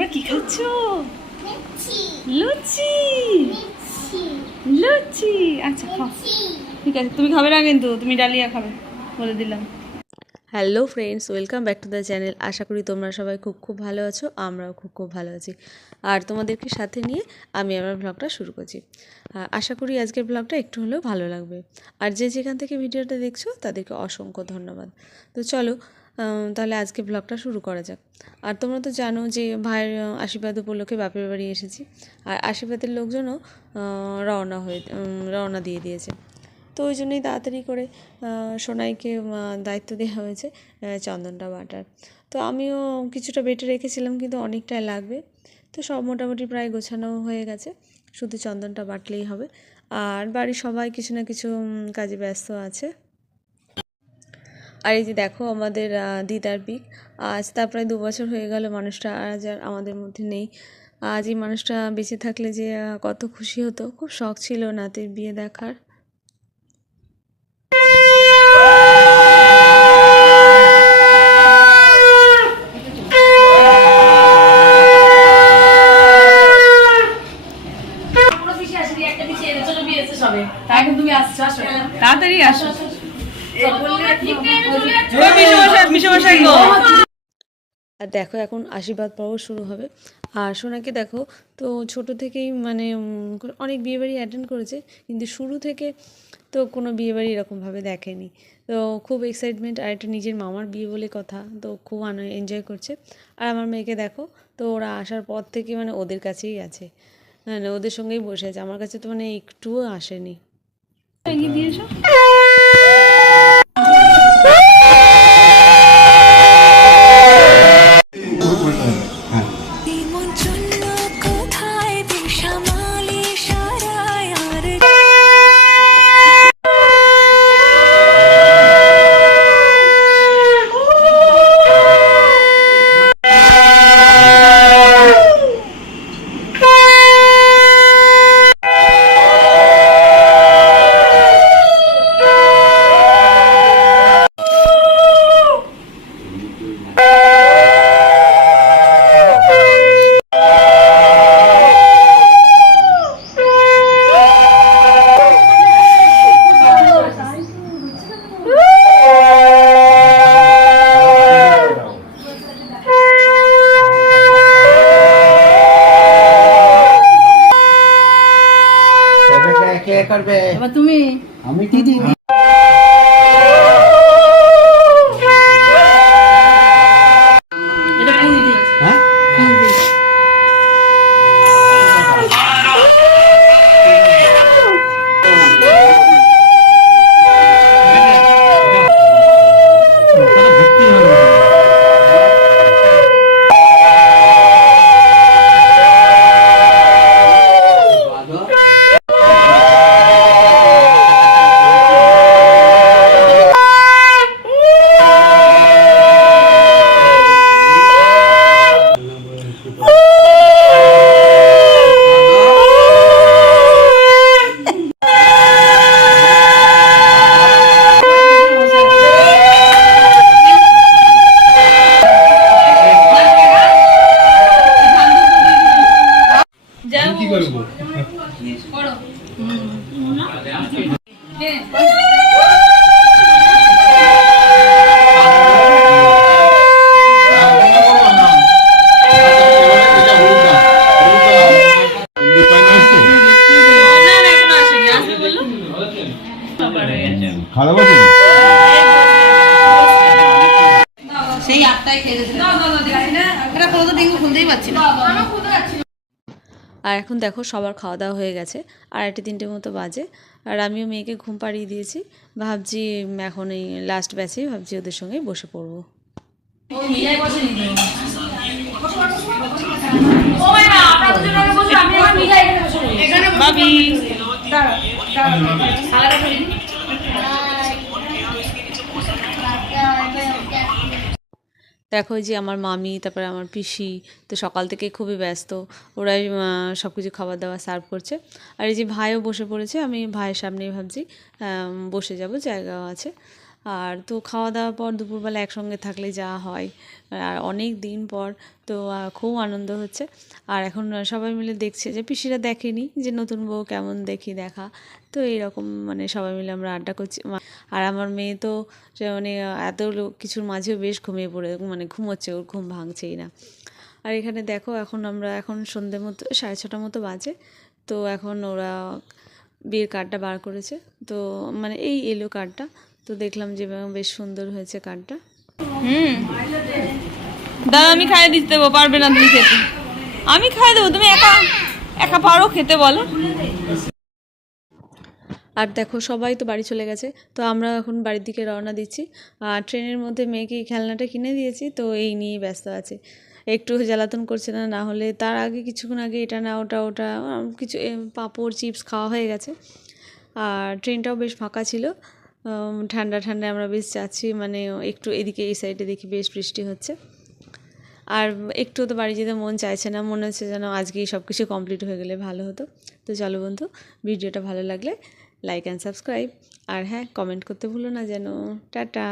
তোমরা কি খাচ্ছ? লুচি লুচি। লুচি লুচি আচ্ছা খাও। ঠিক আছে, তুমি খাবে না কিন্তু, তুমি ডালিয়া খাবে বলে দিলাম। Hello friends, welcome back to the channel. আশা করি তোমরা সবাই খুব ভালো আছো, আমরাও খুব ভালো আছি। আর তোমাদেরকে সাথে নিয়ে আমি আমার ব্লগটা শুরু করছি। আশা করি আজকের ব্লগটা একটু হলেও ভালো লাগবে। আর যে যেখান থেকে ভিডিওটা দেখছো তাদেরকে অসংখ্য ধন্যবাদ। তো চলো তাহলে আজকে ব্লগটা শুরু করা যাক। আর তোমরা তো জানো যে ভাইয়ের আশীর্বাদ উপলক্ষে বাপের বাড়ি এসেছি। আর আশীর্বাদের লোকজনও রওনা দিয়ে দিয়েছে। তো ওই জন্যই তাড়াতাড়ি করে সোনাইকে দায়িত্ব দেওয়া হয়েছে চন্দনটা বাটার। তো আমিও কিছুটা বেটে রেখেছিলাম, কিন্তু অনেকটাই লাগবে। তো সব মোটামুটি প্রায় গোছানো হয়ে গেছে, শুধু চন্দনটা বাটলেই হবে। আর বাড়ির সবাই কিছু না কিছু কাজে ব্যস্ত আছে। আর এই যে দেখো আমাদের দিদার পিক, আজ তা প্রায় 2 বছর হয়ে গেল মানুষটা আজ আর আমাদের মধ্যে নেই। আজ এই মানুষটা বেঁচে থাকলে যে কত খুশি হতো। খুব শখ ছিল নাতির বিয়ে দেখার। তাড়াতাড়ি আসো। আর দেখো এখন আশীর্বাদ পর্ব শুরু হবে। আর সোনাকে দেখো তো ছোট থেকেই মানে অনেক বিয়েবাড়ি অ্যাটেন্ড করেছে, কিন্তু শুরু থেকে তো কোনো বিয়েবাড়ি এরকমভাবে দেখেনি। তো খুব এক্সাইটমেন্ট, আর একটা নিজের মামার বিয়ে বলে কথা, তো খুব এনজয় করছে। আর আমার মেয়েকে দেখো, তো ওরা আসার পর থেকে মানে ওদের কাছেই আছে, মানে ওদের সঙ্গেই বসে আছে। আমার কাছে তো মানে একটুও আসেনি। এগিয়ে দিয়েছো। করবে তুমি আমি দিদি সেই 8টায় খেয়েছে। এটা কোনো ডিঙ্গু খুলতেই পারছি না। আর এখন দেখো সবার খাওয়া দাওয়া হয়ে গেছে, 2:30-3টে মতো বাজে। আর আমিও মেয়েকে ঘুম পাড়িয়ে দিয়েছি। ভাবছি এখন এই লাস্ট ব্যাচেই ভাবছি ওদের সঙ্গে বসে পড়বো। বাবি দেখো যে আমার মামি, তারপরে আমার পিসি তো সকাল থেকে খুবই ব্যস্ত। ওরাই সব কিছু খাবার দাবার সার্ভ করছে। আর এই যে ভাইও বসে পড়েছে, আমি ভাইয়ের সামনেই ভাবছি বসে যাব, জায়গাও আছে। আর তো খাওয়া দাওয়ার পর দুপুরবেলা একসঙ্গে থাকলে যা হয়, আর অনেক দিন পর তো খুব আনন্দ হচ্ছে। আর এখন সবাই মিলে দেখছে, যে পিসিরা দেখেনি যে নতুন বউ কেমন দেখা, তো এইরকম মানে সবাই মিলে আমরা আড্ডা করছি। আর আমার মেয়ে তো সে মানে এত কিছুর মাঝেও বেশ ঘুমিয়ে পড়ে, মানে ঘুমোচ্ছে, ওর ঘুম ভাঙছেই না। আর এখানে দেখো এখন সন্ধ্যে মতো 6:30 মতো বাজে, তো এখন ওরা বিয়ের কার্ডটা বার করেছে। তো মানে এই এলো কার্ডটা, তো দেখলাম যে বেশ সুন্দর হয়েছে কার্ডটা। দাদা আমি খাইয়ে দিতে দেবো, পারবে না তুমি খেতে, আমি খাইয়ে দেবো, তুমি একা একা পারো খেতে বলো। আর দেখো সবাই তো বাড়ি চলে গেছে, তো আমরা এখন বাড়ির দিকে রওনা দিচ্ছি। আর ট্রেনের মধ্যে মেয়েকে এই খেলনাটা কিনে দিয়েছি, তো এই নিয়ে ব্যস্ত আছে, একটু জ্বালাতন করছে না, না হলে তার আগে কিছুক্ষণ আগে এটা না ওটা ওটা কিছু পাঁপড় চিপস খাওয়া হয়ে গেছে। আর ট্রেনটাও বেশ ফাঁকা ছিল, ঠান্ডা ঠান্ডা আমরা বেশ যাচ্ছি, মানে একটু এদিকে এই সাইডে দেখি বেশ বৃষ্টি হচ্ছে। আর একটু তো বাড়ি যেতে মন চাইছে না, মনে হচ্ছে যেন আজকেই সব কিছু কমপ্লিট হয়ে গেলে ভালো হতো। তো চলো বন্ধু, ভিডিওটা ভালো লাগলে লাইক অ্যান্ড সাবস্ক্রাইব, আর হ্যাঁ কমেন্ট করতে ভুলো না যেন। টাটা।